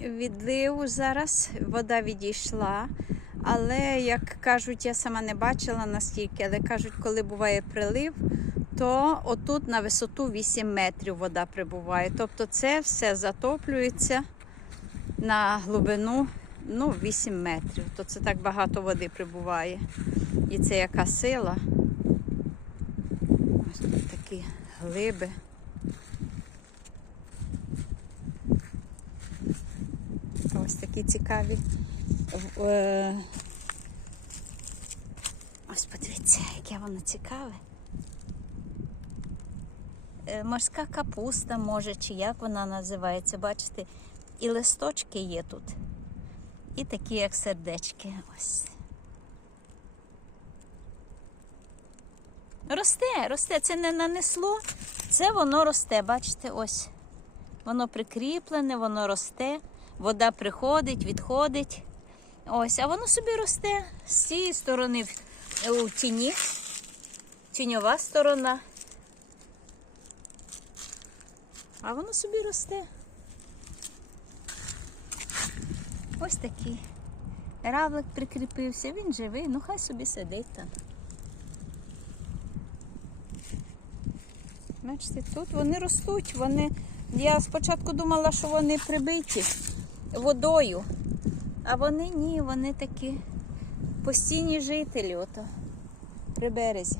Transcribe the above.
відлив зараз, вода відійшла. Але, як кажуть, я сама не бачила настільки, але кажуть, коли буває прилив, то отут на висоту 8 метрів вода прибуває. Тобто це все затоплюється на глибину ну, 8 метрів. То це так багато води прибуває. І це яка сила. Ось тут такі глиби. Ось такі цікаві. Е, Ось подивіться, яке воно цікаве. Е, Морська капуста, може, чи як вона називається, бачите, і листочки є тут. І такі, як сердечки. Ось. Росте, росте, це не нанесло, це воно росте, бачите, ось. Воно прикріплене, воно росте, вода приходить, відходить. Ось, а воно собі росте з цієї сторони у тіні, тіньова сторона. А воно собі росте. Ось такий. Равлик прикріпився, він живий, ну хай собі сидить там. Бачите, тут вони ростуть. Вони... Я спочатку думала, що вони прибиті водою, а вони ні, вони такі постійні жителі ото при березі.